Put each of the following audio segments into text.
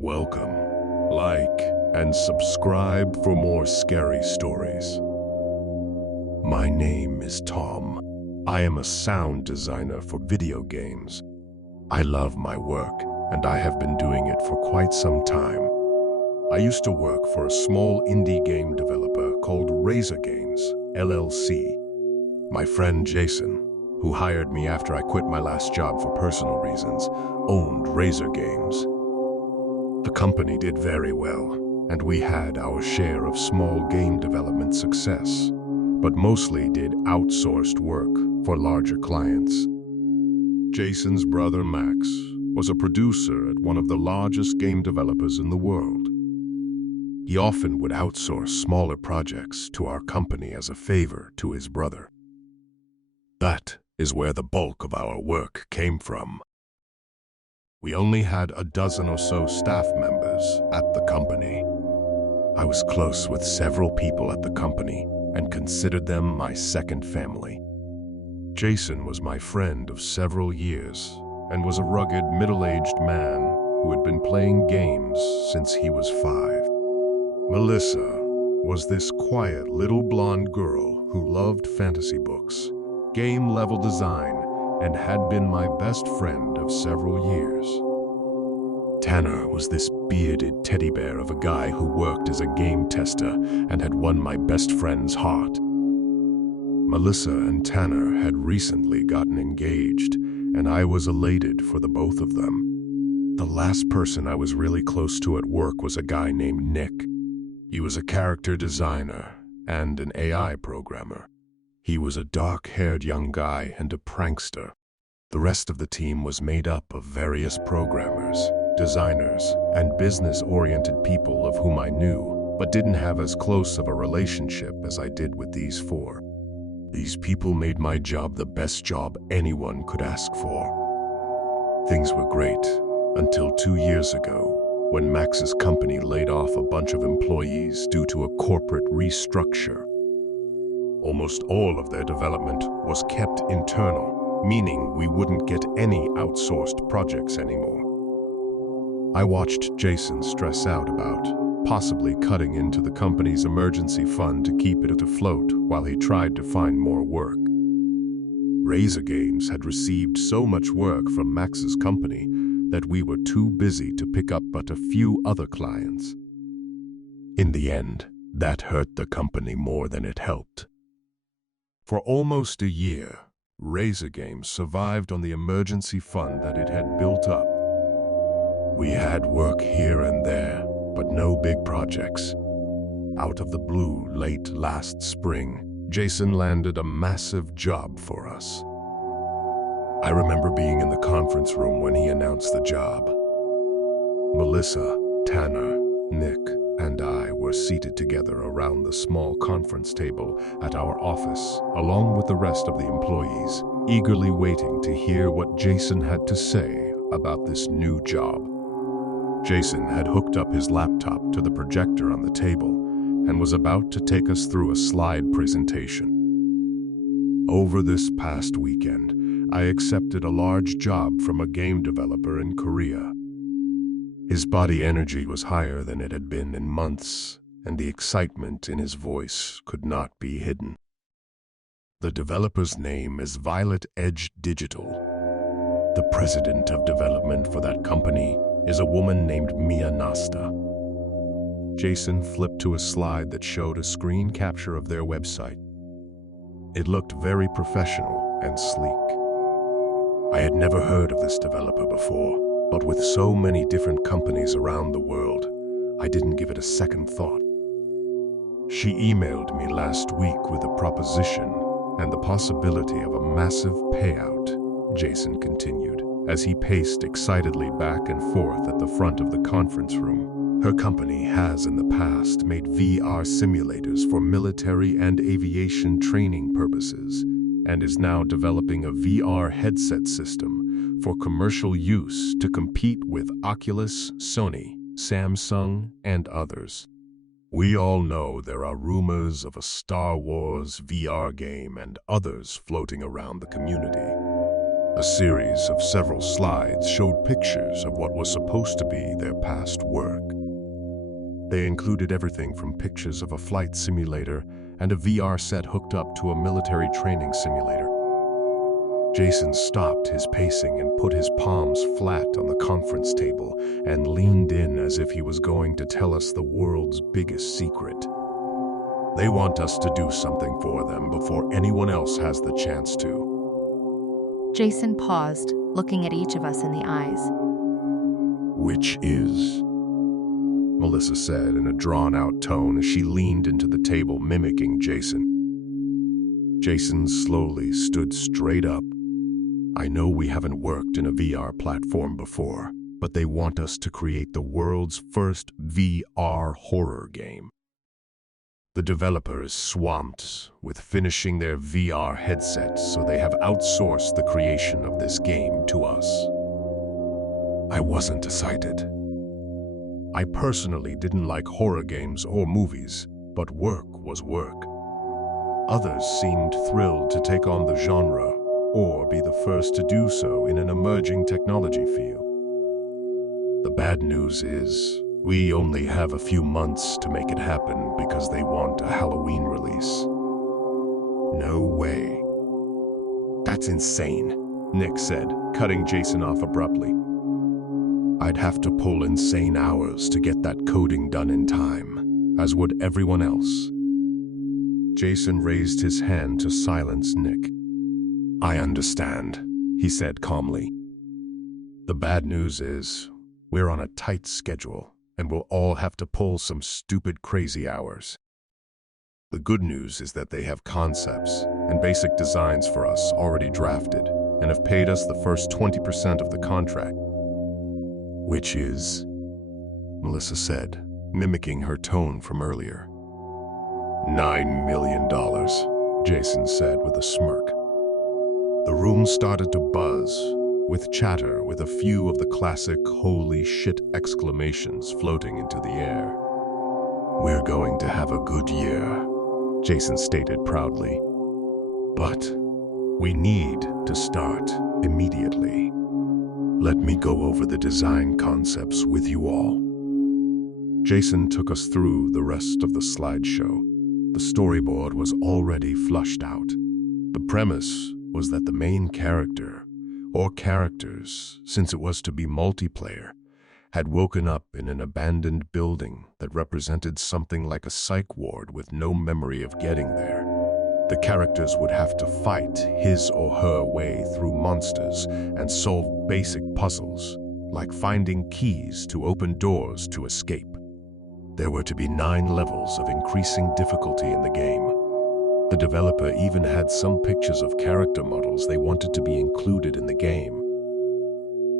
Welcome, like, and subscribe for more scary stories. My name is Tom. I am a sound designer for video games. I love my work, and I have been doing it for quite some time. I used to work for a small indie game developer called Razor Games, LLC. My friend Jason, who hired me after I quit my last job for personal reasons, owned Razor Games. The company did very well, and we had our share of small game development success, but mostly did outsourced work for larger clients. Jason's brother Max was a producer at one of the largest game developers in the world. He often would outsource smaller projects to our company as a favor to his brother. That is where the bulk of our work came from. We only had a dozen or so staff members at the company. I was close with several people at the company and considered them my second family. Jason was my friend of several years and was a rugged, middle-aged man who had been playing games since he was 5. Melissa was this quiet little blonde girl who loved fantasy books, game-level design, and had been my best friend of several years. Tanner was this bearded teddy bear of a guy who worked as a game tester and had won my best friend's heart. Melissa and Tanner had recently gotten engaged, and I was elated for the both of them. The last person I was really close to at work was a guy named Nick. He was a character designer and an AI programmer. He was a dark-haired young guy and a prankster. The rest of the team was made up of various programmers, designers, and business-oriented people of whom I knew, but didn't have as close of a relationship as I did with these 4. These people made my job the best job anyone could ask for. Things were great until 2 years ago, when Max's company laid off a bunch of employees due to a corporate restructure. Almost all of their development was kept internal, meaning we wouldn't get any outsourced projects anymore. I watched Jason stress out about possibly cutting into the company's emergency fund to keep it afloat while he tried to find more work. Razor Games had received so much work from Max's company that we were too busy to pick up but a few other clients. In the end, that hurt the company more than it helped. For almost a year, Razor Games survived on the emergency fund that it had built up. We had work here and there, but no big projects. Out of the blue, late last spring, Jason landed a massive job for us. I remember being in the conference room when he announced the job. Melissa, Tanner, Nick, and I were seated together around the small conference table at our office, along with the rest of the employees, eagerly waiting to hear what Jason had to say about this new job. Jason had hooked up his laptop to the projector on the table and was about to take us through a slide presentation. Over this past weekend, I accepted a large job from a game developer in Korea. His body energy was higher than it had been in months, and the excitement in his voice could not be hidden. The developer's name is Violet Edge Digital. The president of development for that company is a woman named Mia Nasta. Jason flipped to a slide that showed a screen capture of their website. It looked very professional and sleek. I had never heard of this developer before, but with so many different companies around the world, I didn't give it a second thought. She emailed me last week with a proposition and the possibility of a massive payout, Jason continued, as he paced excitedly back and forth at the front of the conference room. Her company has in the past made VR simulators for military and aviation training purposes, and is now developing a VR headset system for commercial use to compete with Oculus, Sony, Samsung, and others. We all know there are rumors of a Star Wars VR game and others floating around the community. A series of several slides showed pictures of what was supposed to be their past work. They included everything from pictures of a flight simulator and a VR set hooked up to a military training simulator. Jason stopped his pacing and put his palms flat on the conference table and leaned in as if he was going to tell us the world's biggest secret. They want us to do something for them before anyone else has the chance to. Jason paused, looking at each of us in the eyes. Which is? Melissa said in a drawn-out tone as she leaned into the table, mimicking Jason. Jason slowly stood straight up. I know we haven't worked in a VR platform before, but they want us to create the world's first VR horror game. The developer is swamped with finishing their VR headsets, so they have outsourced the creation of this game to us. I wasn't excited. I personally didn't like horror games or movies, but work was work. Others seemed thrilled to take on the genre or be the first to do so in an emerging technology field. The bad news is, we only have a few months to make it happen because they want a Halloween release. No way. That's insane, Nick said, cutting Jason off abruptly. I'd have to pull insane hours to get that coding done in time, as would everyone else. Jason raised his hand to silence Nick. I understand, he said calmly. The bad news is, we're on a tight schedule, and we'll all have to pull some stupid crazy hours. The good news is that they have concepts and basic designs for us already drafted, and have paid us the first 20% of the contract. Which is, Melissa said, mimicking her tone from earlier. $9 million, Jason said with a smirk. The room started to buzz with chatter, with a few of the classic holy shit exclamations floating into the air. We're going to have a good year, Jason stated proudly. But we need to start immediately. Let me go over the design concepts with you all. Jason took us through the rest of the slideshow. The storyboard was already flushed out. The premise was that the main character, or characters, since it was to be multiplayer, had woken up in an abandoned building that represented something like a psych ward with no memory of getting there. The characters would have to fight his or her way through monsters and solve basic puzzles, like finding keys to open doors to escape. There were to be 9 levels of increasing difficulty in the game. The developer even had some pictures of character models they wanted to be included in the game.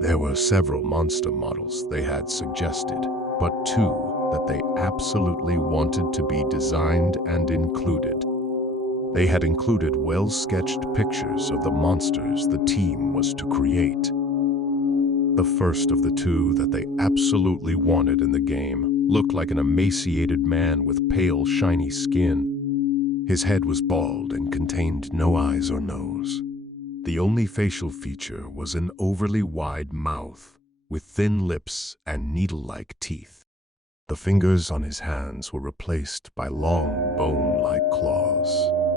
There were several monster models they had suggested, but 2 that they absolutely wanted to be designed and included. They had included well-sketched pictures of the monsters the team was to create. The first of the 2 that they absolutely wanted in the game looked like an emaciated man with pale, shiny skin. His head was bald and contained no eyes or nose. The only facial feature was an overly wide mouth with thin lips and needle-like teeth. The fingers on his hands were replaced by long, bone-like claws.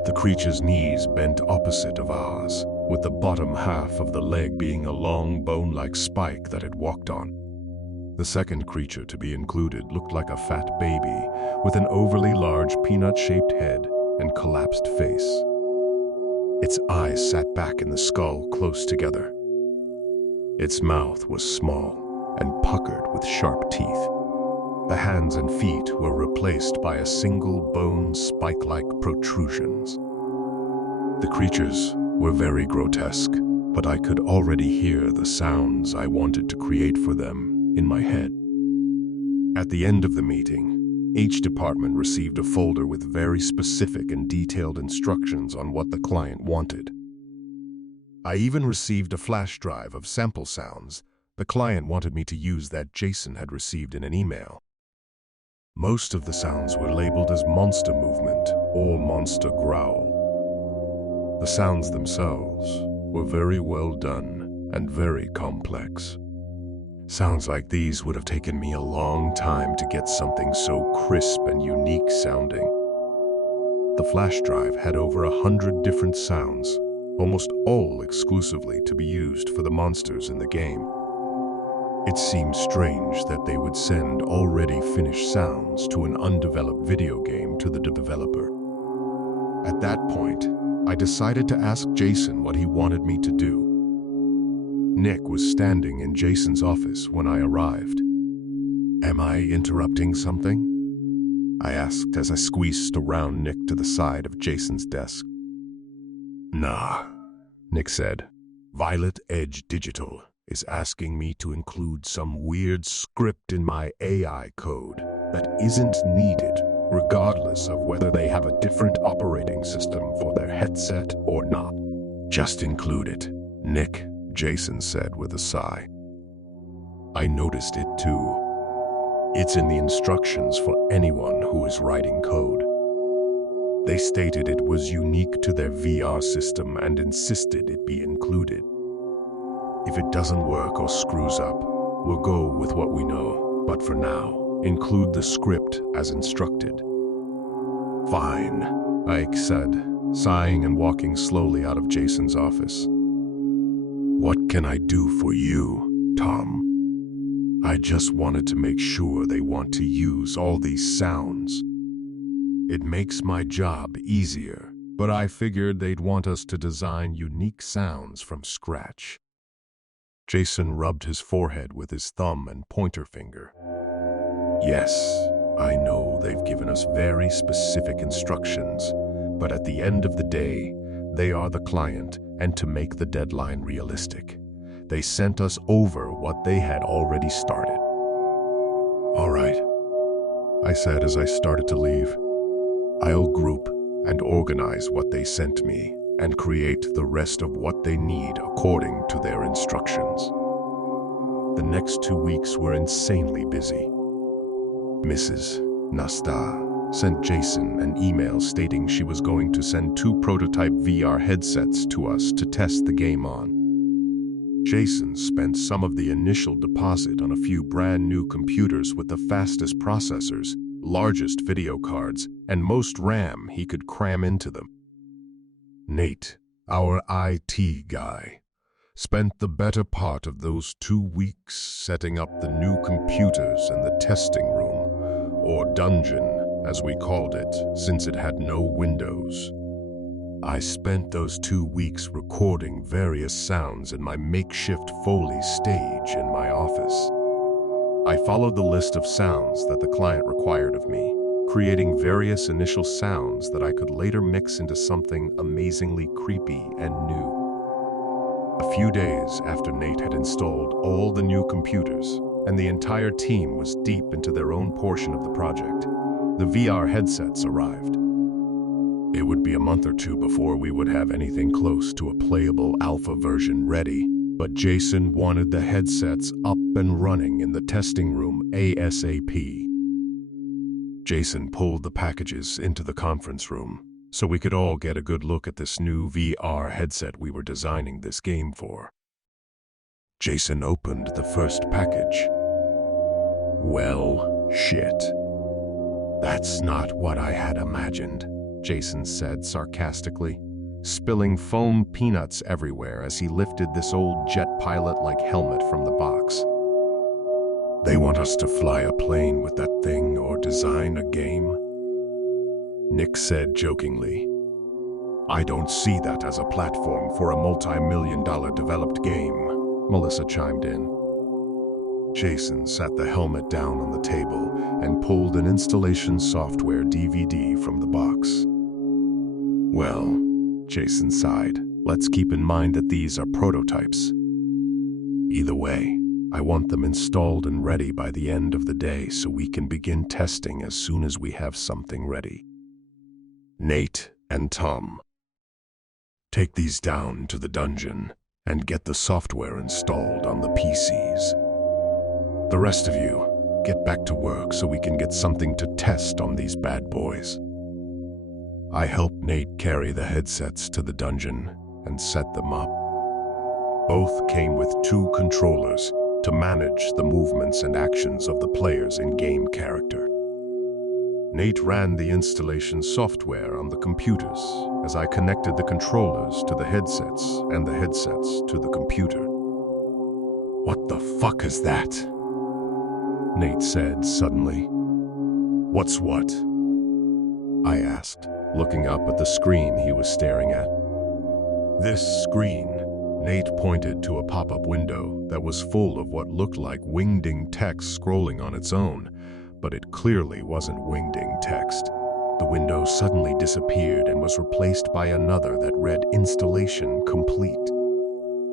The creature's knees bent opposite of ours, with the bottom half of the leg being a long, bone-like spike that it walked on. The second creature to be included looked like a fat baby with an overly large peanut-shaped head and collapsed face. Its eyes sat back in the skull close together. Its mouth was small and puckered with sharp teeth. The hands and feet were replaced by a single bone spike-like protrusions. The creatures were very grotesque, but I could already hear the sounds I wanted to create for them in my head. At the end of the meeting, each department received a folder with very specific and detailed instructions on what the client wanted. I even received a flash drive of sample sounds the client wanted me to use that Jason had received in an email. Most of the sounds were labeled as monster movement or monster growl. The sounds themselves were very well done and very complex. Sounds like these would have taken me a long time to get something so crisp and unique sounding. The flash drive had over 100 different sounds, almost all exclusively to be used for the monsters in the game. It seemed strange that they would send already finished sounds to an undeveloped video game to the developer. At that point, I decided to ask Jason what he wanted me to do. Nick was standing in Jason's office when I arrived. "Am I interrupting something?" I asked as I squeezed around Nick to the side of Jason's desk. "Nah," Nick said. "Violet Edge Digital is asking me to include some weird script in my AI code that isn't needed, regardless of whether they have a different operating system for their headset or not. Just include it, Nick," Jason said with a sigh. I noticed it too. It's in the instructions for anyone who is writing code. They stated it was unique to their VR system and insisted it be included. If it doesn't work or screws up, we'll go with what we know, but for now, include the script as instructed. "Fine," Ike said, sighing and walking slowly out of Jason's office. "What can I do for you, Tom?" I just wanted to make sure they want to use all these sounds. It makes my job easier, but I figured they'd want us to design unique sounds from scratch. Jason rubbed his forehead with his thumb and pointer finger. "Yes, I know they've given us very specific instructions, but at the end of the day, they are the client, and to make the deadline realistic, they sent us over what they had already started." "All right," I said as I started to leave. "I'll group and organize what they sent me and create the rest of what they need according to their instructions." The next 2 weeks were insanely busy. Mrs. Nasta sent Jason an email stating she was going to send 2 prototype VR headsets to us to test the game on. Jason spent some of the initial deposit on a few brand new computers with the fastest processors, largest video cards, and most RAM he could cram into them. Nate, our IT guy, spent the better part of those 2 weeks setting up the new computers in the testing room, or dungeon, as we called it, since it had no windows. I spent those 2 weeks recording various sounds in my makeshift Foley stage in my office. I followed the list of sounds that the client required of me, creating various initial sounds that I could later mix into something amazingly creepy and new. A few days after Nate had installed all the new computers, and the entire team was deep into their own portion of the project, the VR headsets arrived. It would be a month or 2 before we would have anything close to a playable alpha version ready, but Jason wanted the headsets up and running in the testing room ASAP. Jason pulled the packages into the conference room so we could all get a good look at this new VR headset we were designing this game for. Jason opened the first package. "Well, shit. That's not what I had imagined," Jason said sarcastically, spilling foam peanuts everywhere as he lifted this old jet pilot-like helmet from the box. "They want us to fly a plane with that thing or design a game?" Nick said jokingly. "I don't see that as a platform for a multi-million-dollar developed game," Melissa chimed in. Jason sat the helmet down on the table and pulled an installation software DVD from the box. "Well," Jason sighed, "let's keep in mind that these are prototypes. Either way, I want them installed and ready by the end of the day so we can begin testing as soon as we have something ready. Nate and Tom, take these down to the dungeon and get the software installed on the PCs. The rest of you, get back to work so we can get something to test on these bad boys." I helped Nate carry the headsets to the dungeon and set them up. Both came with two controllers to manage the movements and actions of the player's in-game character. Nate ran the installation software on the computers as I connected the controllers to the headsets and the headsets to the computer. "What the fuck is that?" Nate said suddenly. "What's what?" I asked, looking up at the screen he was staring at. "This screen." Nate pointed to a pop-up window that was full of what looked like wingding text scrolling on its own, but it clearly wasn't wingding text. The window suddenly disappeared and was replaced by another that read "Installation complete."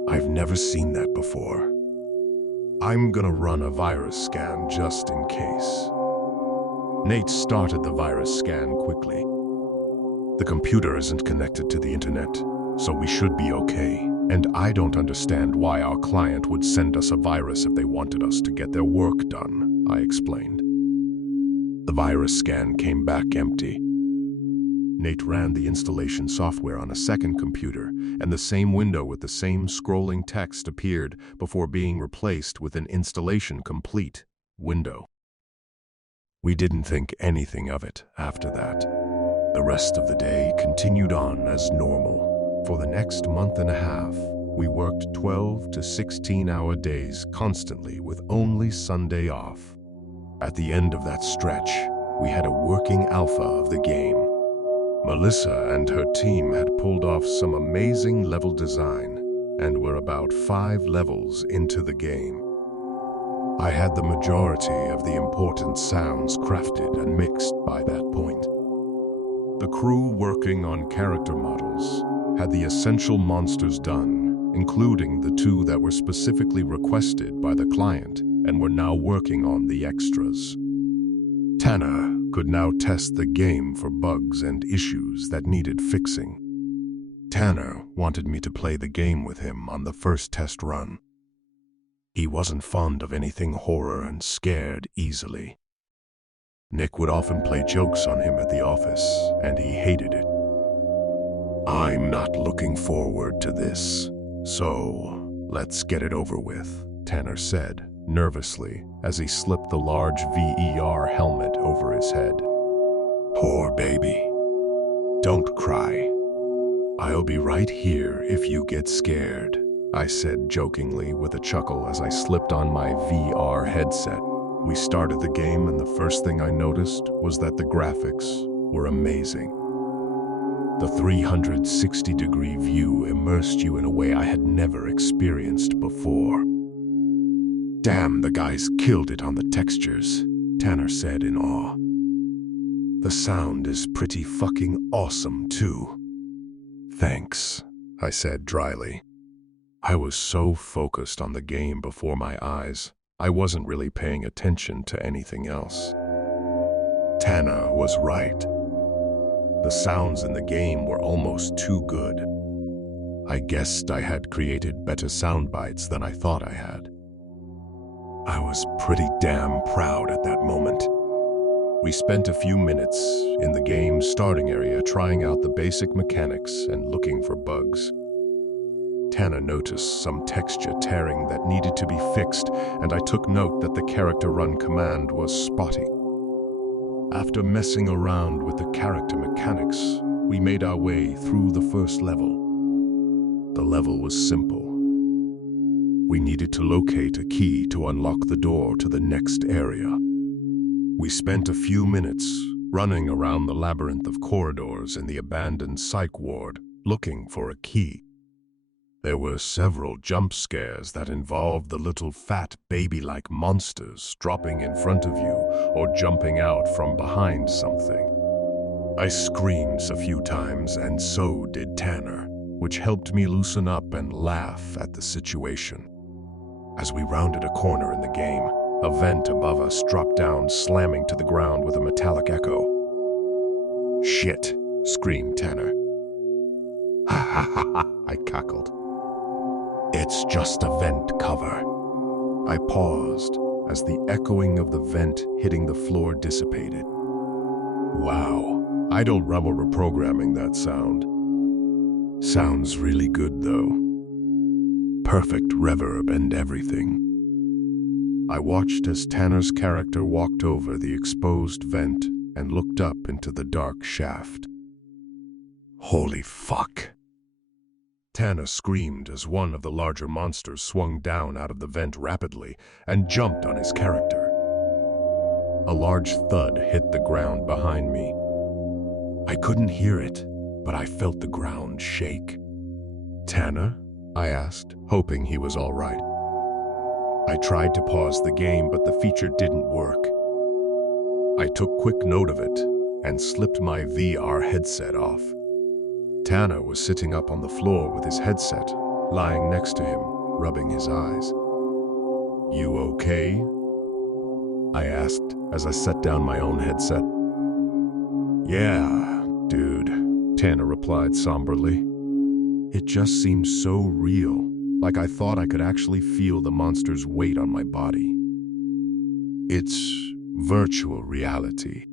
I've never seen that before. "I'm gonna run a virus scan just in case." Nate started the virus scan quickly. "The computer isn't connected to the internet, so we should be okay. And I don't understand why our client would send us a virus if they wanted us to get their work done," I explained. The virus scan came back empty. Nate ran the installation software on a second computer, and the same window with the same scrolling text appeared before being replaced with an "Installation complete" window. We didn't think anything of it after that. The rest of the day continued on as normal. For the next month and a half, we worked 12 to 16-hour days constantly with only Sunday off. At the end of that stretch, we had a working alpha of the game. Melissa and her team had pulled off some amazing level design and were about 5 levels into the game. I had the majority of the important sounds crafted and mixed by that point. The crew working on character models had the essential monsters done, including the 2 that were specifically requested by the client and were now working on the extras. Tanner could now test the game for bugs and issues that needed fixing. Tanner wanted me to play the game with him on the first test run. He wasn't fond of anything horror and scared easily. Nick would often play jokes on him at the office, and he hated it. "I'm not looking forward to this, so let's get it over with," Tanner said, nervously, as he slipped the large VER helmet over his head. "Poor baby. Don't cry. I'll be right here if you get scared," I said jokingly with a chuckle as I slipped on my VR headset. We started the game, and the first thing I noticed was that the graphics were amazing. The 360-degree view immersed you in a way I had never experienced before. "Damn, the guys killed it on the textures," Tanner said in awe. "The sound is pretty fucking awesome, too." "Thanks," I said dryly. I was so focused on the game before my eyes, I wasn't really paying attention to anything else. Tanner was right. The sounds in the game were almost too good. I guessed I had created better sound bites than I thought I had. I was pretty damn proud at that moment. We spent a few minutes in the game's starting area trying out the basic mechanics and looking for bugs. Tanner noticed some texture tearing that needed to be fixed, and I took note that the character run command was spotty. After messing around with the character mechanics, we made our way through the first level. The level was simple. We needed to locate a key to unlock the door to the next area. We spent a few minutes running around the labyrinth of corridors in the abandoned psych ward looking for a key. There were several jump scares that involved the little fat baby-like monsters dropping in front of you or jumping out from behind something. I screamed a few times, and so did Tanner, which helped me loosen up and laugh at the situation. As we rounded a corner in the game, a vent above us dropped down, slamming to the ground with a metallic echo. "Shit," screamed Tanner. "Ha ha ha ha," I cackled. "It's just a vent cover." I paused as the echoing of the vent hitting the floor dissipated. Wow, I don't remember programming that sound. Sounds really good though. Perfect reverb and everything. I watched as Tanner's character walked over the exposed vent and looked up into the dark shaft. Holy fuck! Tanner screamed as one of the larger monsters swung down out of the vent rapidly and jumped on his character. A large thud hit the ground behind me. I couldn't hear it, but I felt the ground shake. "Tanner?" I asked, hoping he was all right. I tried to pause the game, but the feature didn't work. I took quick note of it and slipped my VR headset off. Tanner was sitting up on the floor with his headset, lying next to him, rubbing his eyes. "You okay?" I asked as I set down my own headset. "Yeah, dude," Tanner replied somberly. It just seemed so real, like I thought I could actually feel the monster's weight on my body. It's virtual reality.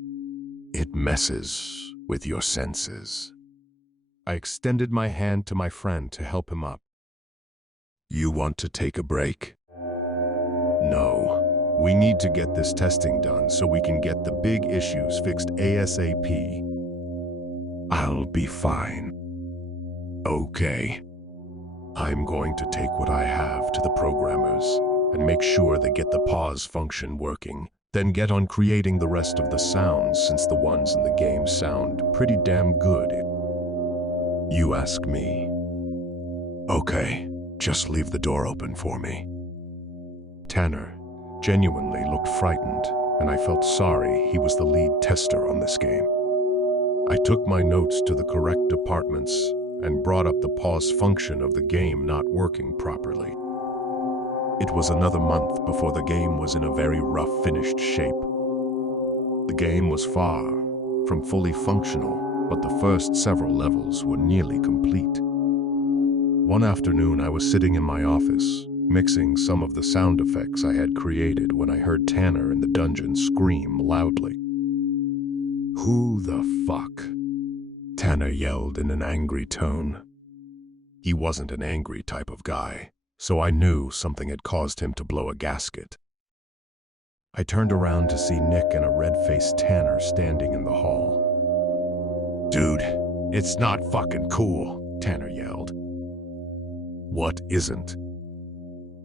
It messes with your senses. I extended my hand to my friend to help him up. "You want to take a break?" "No. We need to get this testing done so we can get the big issues fixed ASAP." "I'll be fine." "Okay. I'm going to take what I have to the programmers and make sure they get the pause function working, then get on creating the rest of the sounds since the ones in the game sound pretty damn good." "You ask me." "Okay, just leave the door open for me." Tanner genuinely looked frightened, and I felt sorry he was the lead tester on this game. I took my notes to the correct departments and brought up the pause function of the game not working properly. It was another month before the game was in a very rough finished shape. The game was far from fully functional, but the first several levels were nearly complete. One afternoon I was sitting in my office, mixing some of the sound effects I had created when I heard Tanner in the dungeon scream loudly. "Who the fuck?" Tanner yelled in an angry tone. He wasn't an angry type of guy, so I knew something had caused him to blow a gasket. I turned around to see Nick and a red-faced Tanner standing in the hall. "Dude, it's not fucking cool," Tanner yelled. "What isn't?"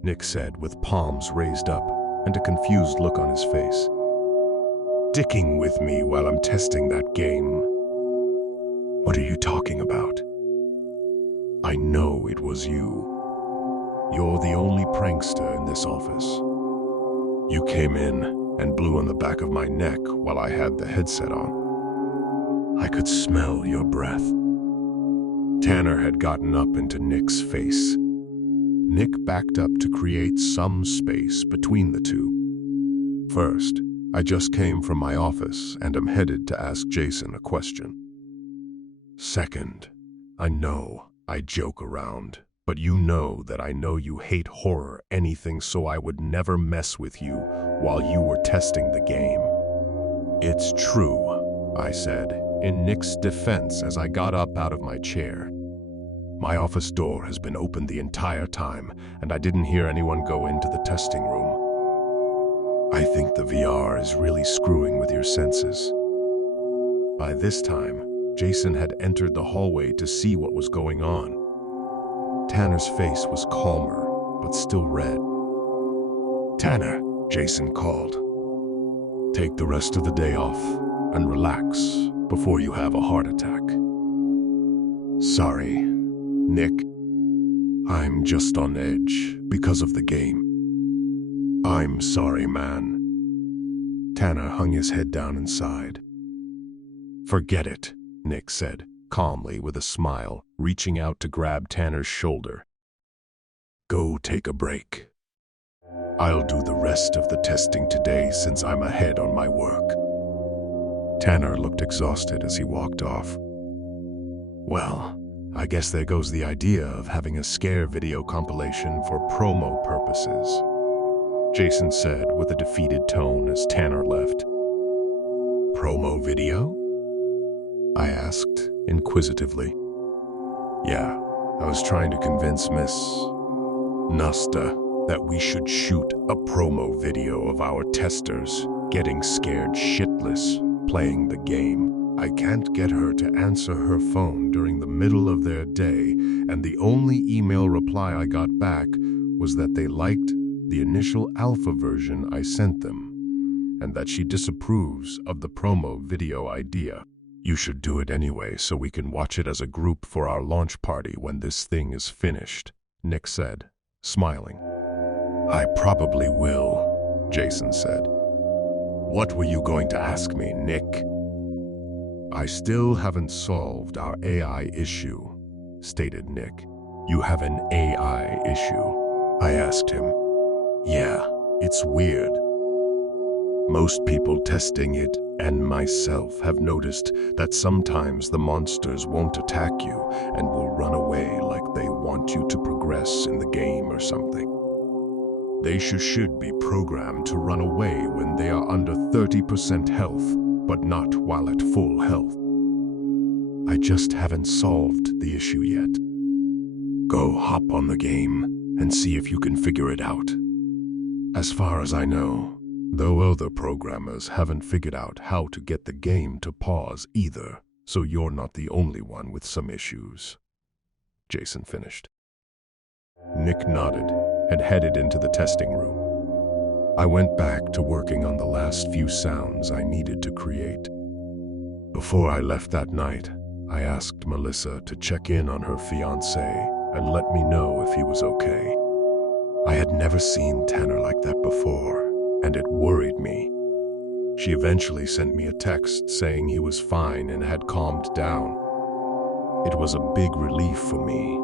Nick said with palms raised up and a confused look on his face. "Dicking with me while I'm testing that game." "What are you talking about?" "I know it was you. You're the only prankster in this office. You came in and blew on the back of my neck while I had the headset on. I could smell your breath." Tanner had gotten up into Nick's face. Nick backed up to create some space between the two. "First, I just came from my office and am headed to ask Jason a question. Second, I know I joke around, but you know that I know you hate horror anything, so I would never mess with you while you were testing the game." "It's true," I said, in Nick's defense as I got up out of my chair. "My office door has been open the entire time, and I didn't hear anyone go into the testing room. I think the VR is really screwing with your senses." By this time, Jason had entered the hallway to see what was going on. Tanner's face was calmer, but still red. "Tanner," Jason called. "Take the rest of the day off and relax before you have a heart attack." "Sorry, Nick. I'm just on edge because of the game." "I'm sorry, man." Tanner hung his head down and sighed. "Forget it," Nick said, calmly with a smile, reaching out to grab Tanner's shoulder. "Go take a break. I'll do the rest of the testing today since I'm ahead on my work." Tanner looked exhausted as he walked off. "Well, I guess there goes the idea of having a scare video compilation for promo purposes," Jason said with a defeated tone as Tanner left. "Promo video?" I asked, inquisitively. "Yeah, I was trying to convince Miss Nasta, that we should shoot a promo video of our testers getting scared shitless playing the game. I can't get her to answer her phone during the middle of their day, and the only email reply I got back was that they liked the initial alpha version I sent them, and that she disapproves of the promo video idea. You should do it anyway so we can watch it as a group for our launch party when this thing is finished, Nick said, smiling. I probably will, Jason said. What were you going to ask me, Nick? I still haven't solved our AI issue, stated Nick. You have an AI issue? I asked him. Yeah, it's weird. Most people testing it and myself have noticed that sometimes the monsters won't attack you and will run away like they want you to progress in the game or something. They should be programmed to run away when they are under 30% health, but not while at full health. I just haven't solved the issue yet. Go hop on the game and see if you can figure it out. As far as I know, though other programmers haven't figured out how to get the game to pause either, so you're not the only one with some issues. Jason finished. Nick nodded and headed into the testing room. I went back to working on the last few sounds I needed to create. Before I left that night, I asked Melissa to check in on her fiancé and let me know if he was okay. I had never seen Tanner like that before, and it worried me. She eventually sent me a text saying he was fine and had calmed down. It was a big relief for me.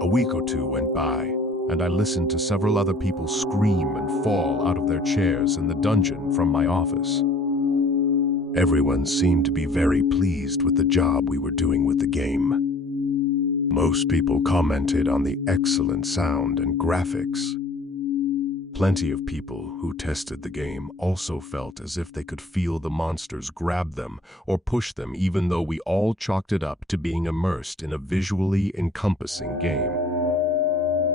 A week or two went by, and I listened to several other people scream and fall out of their chairs in the dungeon from my office. Everyone seemed to be very pleased with the job we were doing with the game. Most people commented on the excellent sound and graphics. Plenty of people who tested the game also felt as if they could feel the monsters grab them or push them, even though we all chalked it up to being immersed in a visually encompassing game.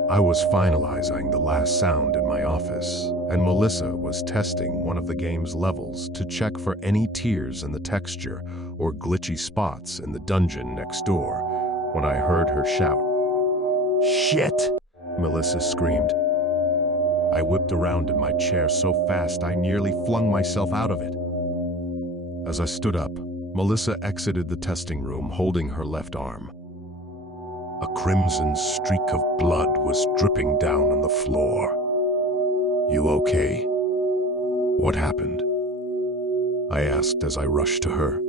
I was finalizing the last sound in my office, and Melissa was testing one of the game's levels to check for any tears in the texture or glitchy spots in the dungeon next door when I heard her shout. "Shit!" Melissa screamed. I whipped around in my chair so fast I nearly flung myself out of it. As I stood up, Melissa exited the testing room holding her left arm. A crimson streak of blood was dripping down on the floor. "You okay? What happened?" I asked as I rushed to her.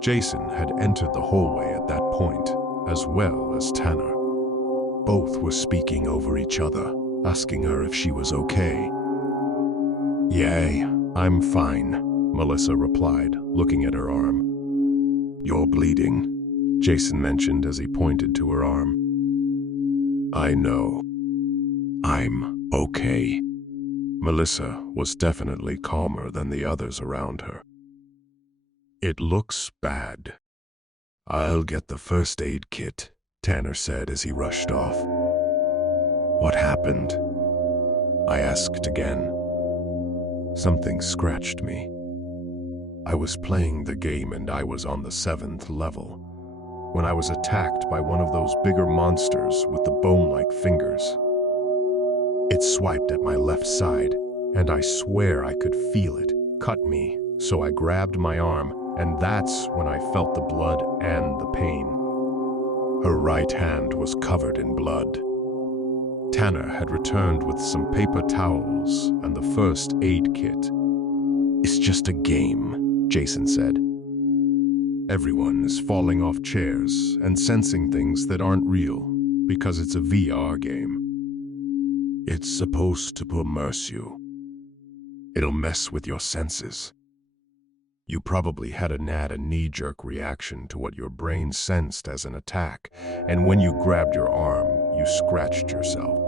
Jason had entered the hallway at that point, as well as Tanner. Both were speaking over each other, asking her if she was okay. "Yeah, I'm fine," Melissa replied, looking at her arm. "You're bleeding," Jason mentioned as he pointed to her arm. "I know. I'm okay." Melissa was definitely calmer than the others around her. "It looks bad. I'll get the first aid kit," Tanner said as he rushed off. "What happened?" I asked again. Something scratched me. I was playing the game and I was on the 7th level when I was attacked by one of those bigger monsters with the bone-like fingers. It swiped at my left side, and I swear I could feel it cut me, so I grabbed my arm, and that's when I felt the blood and the pain. Her right hand was covered in blood. Tanner had returned with some paper towels and the first aid kit. "It's just a game," Jason said. "Everyone is falling off chairs and sensing things that aren't real because it's a VR game. It's supposed to immerse you. It'll mess with your senses. You probably had a knee-jerk reaction to what your brain sensed as an attack, and when you grabbed your arm, you scratched yourself."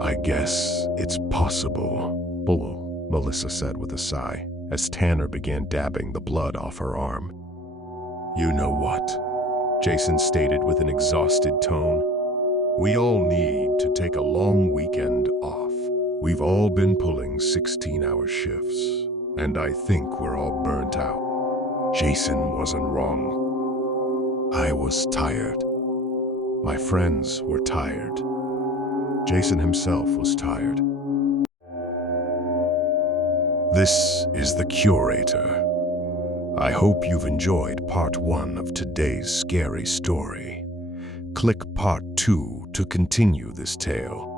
"I guess it's possible," Melissa said with a sigh, as Tanner began dabbing the blood off her arm. "You know what?" Jason stated with an exhausted tone. We all need to take a long weekend off. We've all been pulling 16-hour shifts, and I think we're all burnt out. Jason wasn't wrong. I was tired. My friends were tired. Jason himself was tired. This is The Curator. I hope you've enjoyed part 1 of today's scary story. Click part 2 to continue this tale.